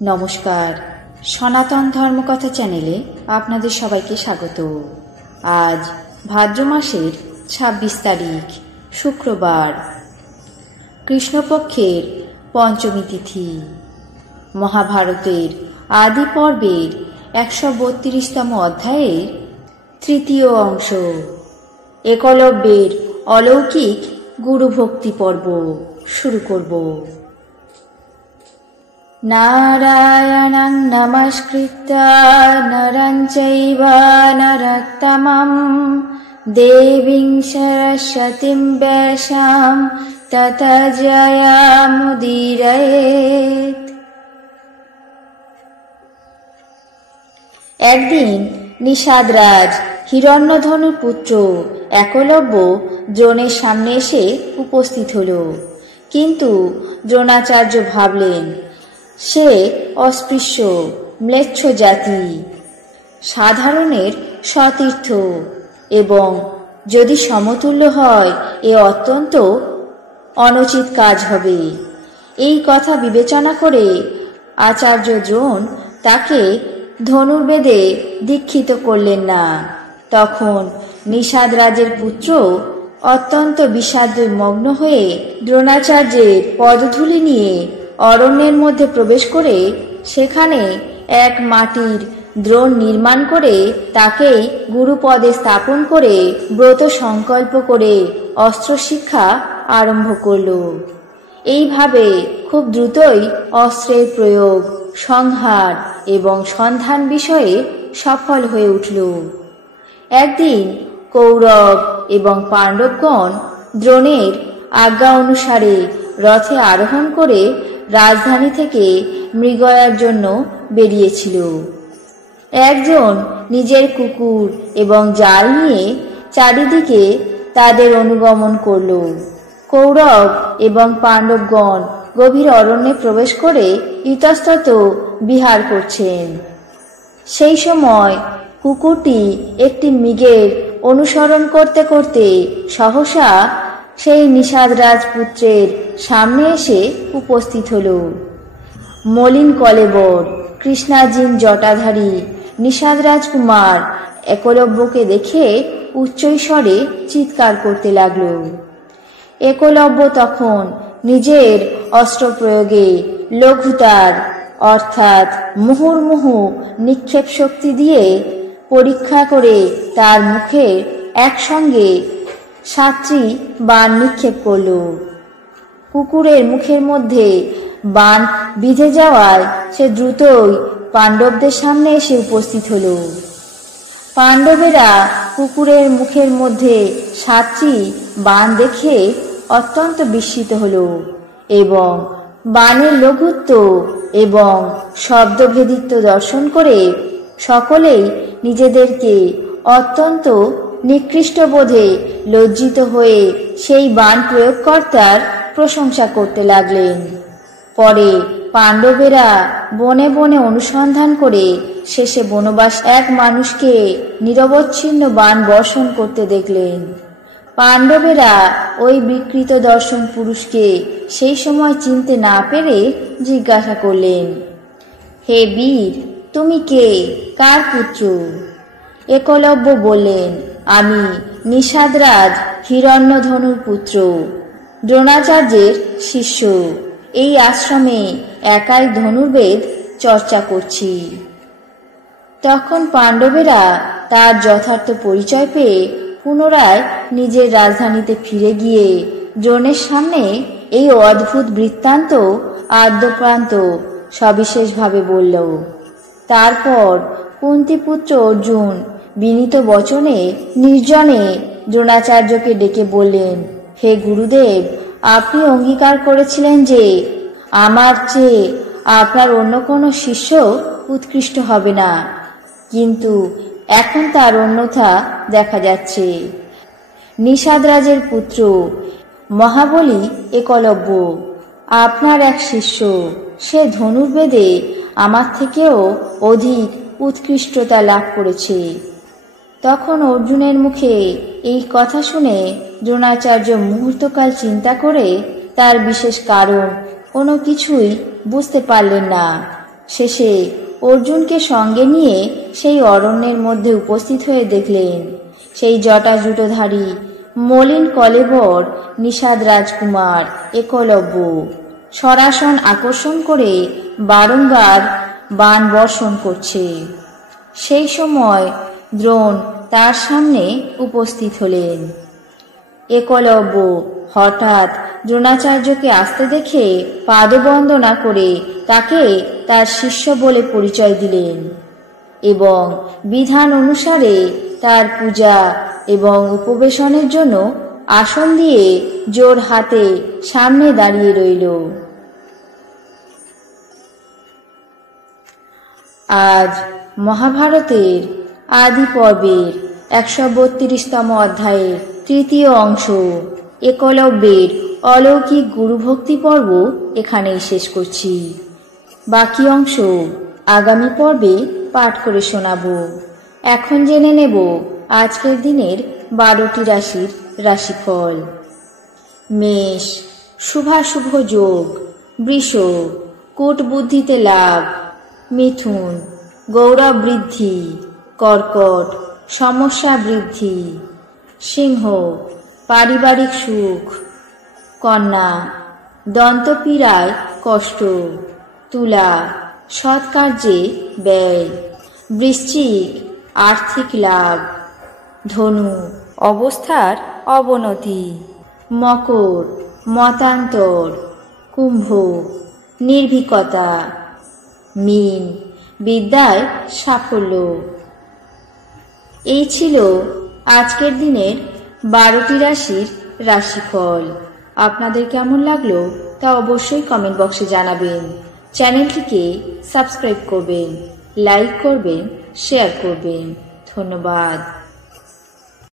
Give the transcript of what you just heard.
নমস্কার, সনাতন ধর্মকথা চ্যানেলে আপনাদের সবাইকে স্বাগত। আজ ভাদ্র মাসের ২৬ তারিখ শুক্রবার, কৃষ্ণপক্ষের পঞ্চমী তিথি। মহাভারতের আদি পর্বের ১৩২তম অধ্যায়ের তৃতীয় অংশ, একলব্যের অলৌকিক গুরুভক্তি পর্ব শুরু করব। নারায়ণং নমস্কৃত্য নরং চৈব নরোত্তমং দেবীং সরস্বতীং ব্যাসাং ততো জয়মুদীরয়েৎ। একদিন নিষাদরাজ হিরণ্যধনুর পুত্র একলব্য দ্রোণের সামনে এসে উপস্থিত হল। কিন্তু দ্রোণাচার্য ভাবলেন সে অস্পৃশ্য ম্লেচ্ছ জাতি, সাধারণের সতীর্থ, এবং যদি সমতুল্য হয় এ অত্যন্ত অনুচিত কাজ হবে। এই কথা বিবেচনা করে আচার্য দ্রোণ তাকে ধনুর্বেদে দীক্ষিত করলেন না। তখন নিষাদরাজের পুত্র অত্যন্ত বিষাদে মগ্ন হয়ে দ্রোণাচার্যের পদধূলি নিয়ে অরণ্যের মধ্যে প্রবেশ করে সেখানে এক মাটির দ্রোণ নির্মাণ করে তাকেই গুরুপদে স্থাপন করে ব্রত সংকল্প করে অস্ত্র শিক্ষা আরম্ভ করল। এইভাবে খুব দ্রুতই অস্ত্রের প্রয়োগ, সংহার এবং সন্ধান বিষয়ে সফল হয়ে উঠল। একদিন কৌরব এবং পাণ্ডবগণ দ্রোণের আজ্ঞা অনুসারে রথে আরোহণ করে রাজধানী থেকে মৃগয়ার জন্য বেরিয়েছিল। একজন নিজের কুকুর এবং জাল নিয়ে চারিদিকে তাদের অনুগমন করল। কৌরব এবং পাণ্ডবগণ গভীর অরণ্যে প্রবেশ করে ইতস্তত বিহার করছেন। সেই সময় কুকুরটি একটি মৃগের অনুসরণ করতে করতে সহসা সেই নিষাদরাজ পুত্রের সামনে এসে উপস্থিত হল। মলিন কলেবর, কৃষ্ণাজিন জটাধারী নিষাদরাজ কুমার একলব্যকে দেখে উচ্চস্বরে চিৎকার করতে লাগল। একলব্য তখন নিজের অস্ত্র প্রয়োগে লঘুতার অর্থাৎ মুহুর্মুহু নিক্ষেপ শক্তি দিয়ে পরীক্ষা করে তার মুখে একসঙ্গে ৭টি বাণ নিক্ষেপ করল। কুকুরের মুখের মধ্যে বাণ বিঁধে যাওয়ায় সে দ্রুতই পাণ্ডবদের সামনে এসে উপস্থিত হল। পাণ্ডবেরা কুকুরের মুখের মধ্যে ৭টি বাণ দেখে অত্যন্ত বিস্মিত হল এবং বাণের লঘুত্ব এবং শব্দভেদিত্ব দর্শন করে সকলেই নিজেদেরকে অত্যন্ত নিকৃষ্ট বোধে লজ্জিত হয়ে সেই বাণ প্রয়োগকর্তার প্রশংসা করতে লাগলেন। পরে পাণ্ডবেরা বনে বনে অনুসন্ধান করে শেষে বনবাস এক মানুষকে নিরবচ্ছিন্ন বাণ বর্ষণ করতে দেখলেন। পাণ্ডবেরা ওই বিকৃত দর্শন পুরুষকে সেই সময় চিনতে না পেরে জিজ্ঞাসা করলেন, হে বীর, তুমি কে, কার পুত্র? একলব্য বললেন, আমি নিষাদরাজ হিরণ্যধনুর পুত্র, দ্রোণাচার্যের শিষ্য। এই আশ্রমে একাই ধনুর্বেদ চর্চা করছি। তখন পাণ্ডবেরা তার যথার্থ পরিচয় পেয়ে পুনরায় নিজের রাজধানীতে ফিরে গিয়ে দ্রোণের সামনে এই অদ্ভুত বৃত্তান্ত আদ্যপ্রান্ত সবিশেষভাবে বলল। তারপর কুন্তিপুত্র অর্জুন বিনীত বচনে নির্জনে দ্রোণাচার্যকে ডেকে বললেন, হে গুরুদেব, আপনি অঙ্গীকার করেছিলেন যে আমার চেয়ে আপনার অন্য কোনো শিষ্য উৎকৃষ্ট হবে না, কিন্তু এখন তার অন্যথা দেখা যাচ্ছে। নিষাদরাজের পুত্র মহাবলী একলব্য আপনার এক শিষ্য, সে ধনুর্বেদে আমার থেকেও অধিক উৎকৃষ্টতা লাভ করেছে। তখন অর্জুনের মুখে এই কথা শুনে দ্রোণাচার্য মুহূর্তকাল চিন্তা করে তার বিশেষ কারণ কোনো কিছুই বুঝতে পারলেন না। শেষে অর্জুনকে সঙ্গে নিয়ে সেই অরণ্যের মধ্যে উপস্থিত হয়ে দেখলেন সেই জটাজুটোধারী মলিন কলেবর নিষাদ রাজকুমার একলব্য সরাসন আকর্ষণ করে বারংবার বাণ বর্ষণ করছে। সেই সময় দ্রোণ তার সামনে উপস্থিত হলেন। একলব্য হঠাৎ দ্রোণাচার্যকে আসতে দেখে পাদবন্দনা করে তাকে তার শিষ্য বলে পরিচয় দিলেন এবং বিধান অনুসারে তার পূজা এবং উপবেশনের জন্য আসন দিয়ে জোর হাতে সামনে দাঁড়িয়ে রইল। আজ মহাভারতের আদি পর্বের 132তম অধ্যায়ের তৃতীয় অংশ একলব্যের অলৌকিক গুরুভক্তি পর্ব এখানেই শেষ করছি। বাকি অংশ আগামী পর্বে পাঠ করে শোনাব। এখন জেনে নেব আজকের দিনের 12টি রাশির রাশিফল। মেষ, শুভাশুভ যোগ। বৃষ, কূট বুদ্ধিতে লাভ। মিথুন, গৌরব বৃদ্ধি। কর্কট, সমস্যা বৃদ্ধি। সিংহ, পারিবারিক সুখ। কন্যা, দন্তপীড়ায় কষ্ট। তুলা, সৎকার্যে ব্যয়। বৃশ্চিক, আর্থিক লাভ। ধনু, অবস্থার অবনতি। মকর, মতান্তর। কুম্ভ, নির্ভীকতা। মীন, বিদ্যায় সাফল্য। এই ছিল আজকের দিনের 12টি রাশির রাশিফল। আপনাদের কেমন লাগলো তা অবশ্যই কমেন্ট বক্সে জানাবেন। চ্যানেলটিকে সাবস্ক্রাইব করবেন, লাইক করবেন, শেয়ার করবেন। ধন্যবাদ।